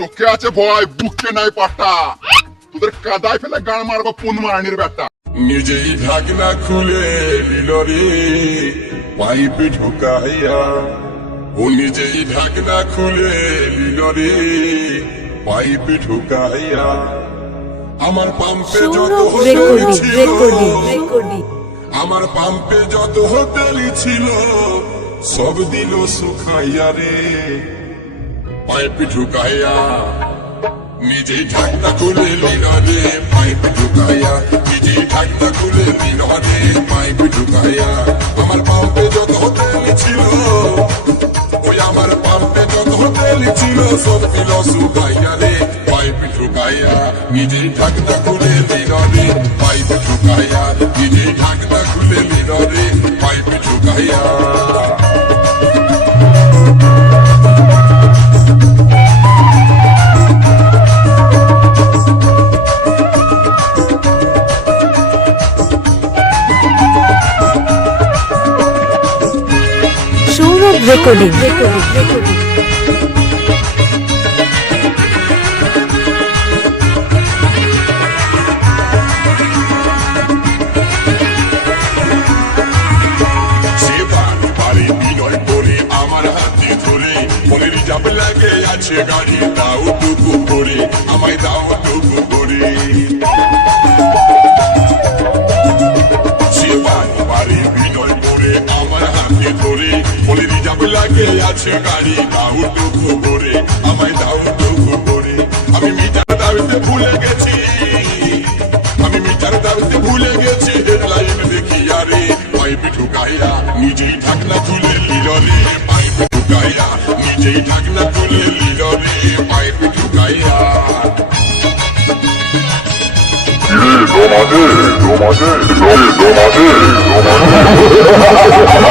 চোখে আছে ভয় বুকে নাই পাটা। তোদের কাদায় ফেলে গান মারবো পুন মারানির ব্যাটা। নিজেই ঢাকনা খুলে নিল রে পাইপে ঢুকাইয়া। ও নিজেই ঢাকনা খুলে নিল রে পাইপে ঢুকাইয়া। আমার পাম্পে যত হোটেল ছিল আমার পাম্পে যত হোটেল ছিল সব দিল সুখাইয়া রে। পাইপে ঢুকাইয়া নিজেই ঢাকনা খুলে নিল রে পাইপ ঢুকাইয়া নিজেই ঢাকনা খুলে নিল রে পাইপ ঢুকাইয়া। আমার পাম্পে যত হোটেল ছিল, ওই আমার পাম্পে যত হোটেল ছিল, সব দিল শুকাইয়া রে। পাইপ ঢুকাইয়া নিজেই ঢাকনা খুলে নিল রে পাইপ ঢুকাইয়া নিজেই ঢাকনা খুলে নিল রে পাইপ ঢুকাইয়া। মনের জাপ লাগে আছে গাড়ি দাও টুকু করে আমায় দাও টুকু করে। লাগে আছে গাড়ি দাও টুকু করে, আমায় দাও টুকু করে। আমি মিটার দাবিতে ভুলে গেছি। আমি মিটার দাবিতে ভুলে গেছি, হেডলাইন দেখি আরে, পাইপে ঢুকাইয়া নিজেই ঢাকনা খুলে লিল রে, পাইপে ঢুকাইয়া নিজেই ঢাকনা খুলে লিল রে, পাইপে ঢুকাইয়া। Saurav recording recording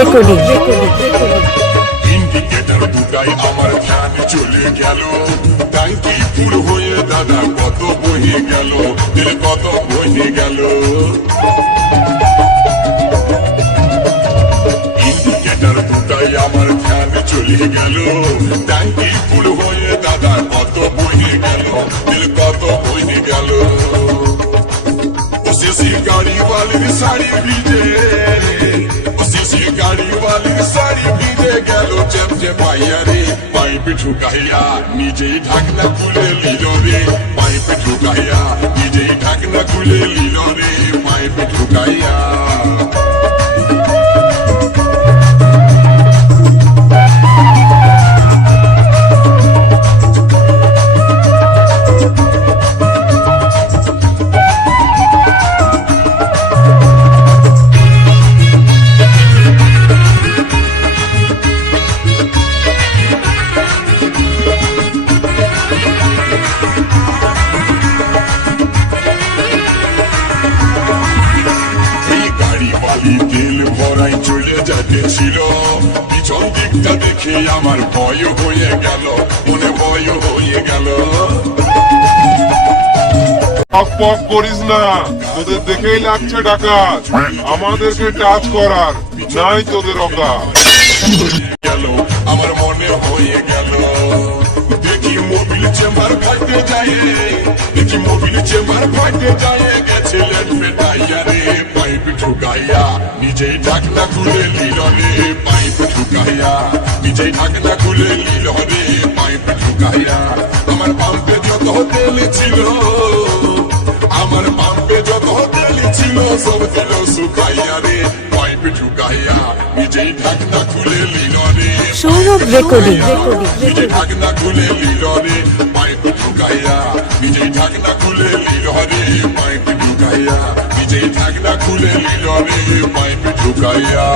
recording. Indicator দুটাই আমার ধ্যান চলে গেল। তাই কি ভুল হয়ে দাদা, কত বয়ে গেল? দিল কত বয়ে গেল? ইন্ডিকেটার দুটাই আমার ধ্যান চলে গেল। তাই কি হয়ে দাদা, কত বয়ে গেল? দিল কত বয়ে গেল? সে গাড়ি বালির শাড়ি ভিজে চেপ চেপাইয়া রে পাইপে ঢুকাইয়া নিজেই ঢাকনা খুলে লিল রে পাইপে যাচ্ছিল পিছন দিকটা দেখে আমার ভয় হয়ে গেল মনে ভয় হয়ে গেল। পক করিস না তোদের দেখেই লাগছে ডাকাত। আমাদেরকে টাচ করার নাই তোদের অকাত গেল আমার মনে হয়ে গেল। চেম্বার ফাটে যায়। দেখি মোবিল চেম্বার ফাটে যায়। গেছে লেট পেটাইয়া রে, পাইপ ঢুকাইয়া। নিজেই ঢাকনা খুলে লিল রে, পাইপ ঢুকাইয়া। নিজেই ঢাকনা খুলে লিল রে, পাইপ ঢুকাইয়া। আমার পাম্পে যত তেল ছিল, আমার পাম্পে যত তেল ছিল, সব তেল শুকাইয়া রে। ঢুকাইয়া নিজেই ঢাকনা খুলে লিল রে সৌরভ রেকর্ডিং। রেকর্ডিং নিজে রেকর্ডিং ঢাকনা খুলে লিল রে মাইক ঢুকাইয়া। নিজে ঢাকনা খুলে লিল রে মাইক ঢুকাইয়া। নিজে ঢাকনা খুলে লিল রে পাইপ ঢুকাইয়া।